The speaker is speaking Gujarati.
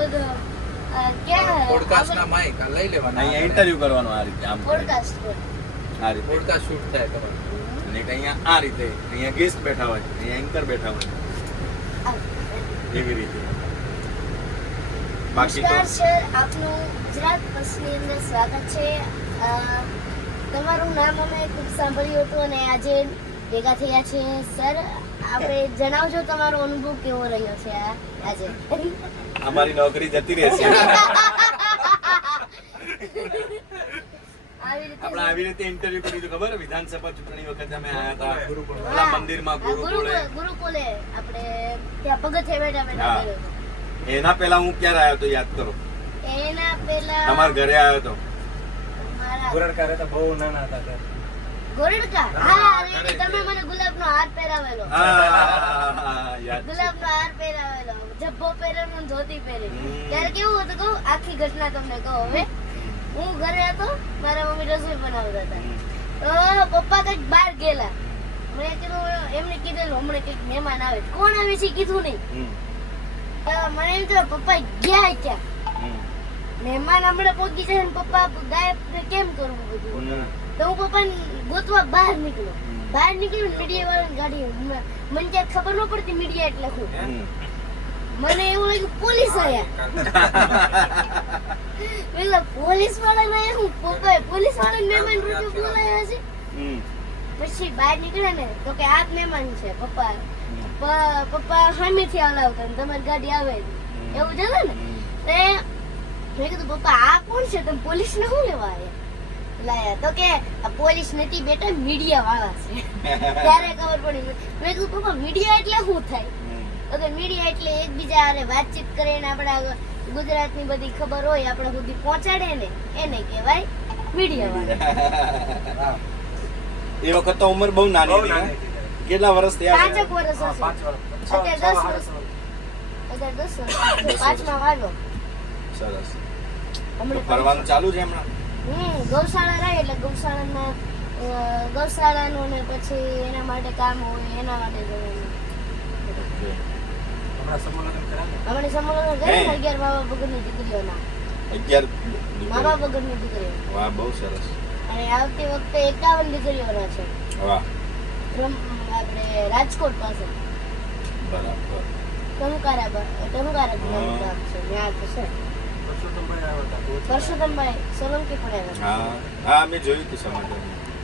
બધો ક્યાં પોડકાસ્ટના માઈક લઈ લેવાના અહીંયા ઇન્ટરવ્યુ કરવાનો આ રીતે આમ પોડકાસ્ટ આ રીતે પોડકાસ્ટ શૂટ થાય તમારે અને એક અહીંયા આ રીતે અહીંયા ગેસ્ટ બેઠા હોય અહીંયા એન્કર બેઠા હોય એવી રીતે બાકી તો નમસ્કાર સર, આપનું ગુજરાત ફર્સ્ટની અંદર સ્વાગત છે. તમારું નામ અમે ખૂબ સાંભળ્યું હતું અને આજે ભેગા થયા છે. સર, આપણે જણાવજો તમારો અનુભવ કેવો રહ્યો છે આજે. અમારી નોકરી જતી રહેશે આપણે આવી રીતે ઇન્ટરવ્યુ કર્યું હતું ખબર વિધાનસભા ચૂંટણી વખતે અમે આયા હતા ઓલા મંદિરમાં ગુરુકુલે આપણે ત્યાં પગથિયે બેઠા બેઠા કર્યો હતો. એના પહેલા હું ક્યારે આવ્યો તો યાદ કરો એના પહેલા તમારા ઘરે આવ્યો તો મારા ગોરડકા તો બહુ નાના હતા ત્યારે. ગોરડકા, હા, અરે તમે મને ગુલાબનો હાર પહેરાવેલો, યાદ ગુલાબનો હાર પહેરાવેલો, જબ્બો પહેરેલો ને ધોતી પહેરેલી. ત્યારે કેવું હતું કહું, આખી ઘટના તમને કહું. હવે હું ઘરે હતો, મારા મમ્મી રસોઈ બનાવતા હતા, તો પપ્પા કંઈક બહાર ગયેલા. મેં કીધું, એમને કીધેલું હમણાં કંઈક મહેમાન આવે. કોણ આવે છે કીધું નહીં. મને એમ થયું પપ્પા ગયા ક્યાં, મહેમાન હમણાં પહોંચી જાય ને પપ્પા ગાયબ કેમ કરવું બધું. તો હું પપ્પાને ગોતવા બહાર નીકળ્યો. બહાર નીકળ્યું મીડિયા વાળાની ગાડી, મને ક્યાંક ખબર ન પડતી મીડિયા એટલે શું. મને એવું લાગ્યું પોલીસ આયા. પોલીસ વાળાને આયા હું પપ્પાએ પોલીસ વાળાને મહેમાન રૂપે બોલાયા છે. પછી બહાર નીકળ્યા ને તો કે આ જ મહેમાન છે. પપ્પા સામેથી હલાવતા ને તમારી ગાડી આવે એવું ચાલે ને. મેં કીધું પપ્પા આ કોણ છે, તમે પોલીસ ને શું લેવા આવ્યા લાયા. તો કે આ પોલીસ નથી બેટા, મીડિયા વાળા છે. ત્યારે ખબર પડી. મેં કીધું પપ્પા મીડિયા એટલે શું થાય. તો કે મીડિયા એટલે એકબીજા હારે વાતચીત કરીને આપણા ગુજરાતની બધી ખબર હોય આપણા સુધી પહોંચાડે ને એને કહેવાય મીડિયા વાળા. એ વખત તો ઉંમર બહુ નાની હતી. કેટલા વર્ષ થયા? 5 વર્ષ હશે. 5 વર્ષ. અત્યારે 10 વર્ષ. અત્યારે 10 વર્ષ. પાંચમા વાગ્યો. સરસ. હમણાં ફરવાનું ચાલુ છે હમણાં? ગૌશાળા રહે એટલે ગૌશાળાનું ને પછી એના માટે કામ હોય એના માટે જવાનું. હમણાં સમૂહલગ્ન કરાવ્યા. હમણાં સમૂહલગ્ન કરે ને 11 મામા વગરની દીકરીઓના. 11 મામા વગરની દીકરીઓ. વાહ, બહુ સરસ. અને આવતી વખતે 51 દીકરીઓના છે. વાહ, આપણે રાજકોટ પાસે બરાબર. ટંકારા ગામ છે. ત્યાં તો છે પરસોત્તમભાઈ આવ્યા હતા. પરસોત્તમભાઈ સોલંકી પણ આવ્યા. હા હા, મેં જોયું હતું સમાચાર.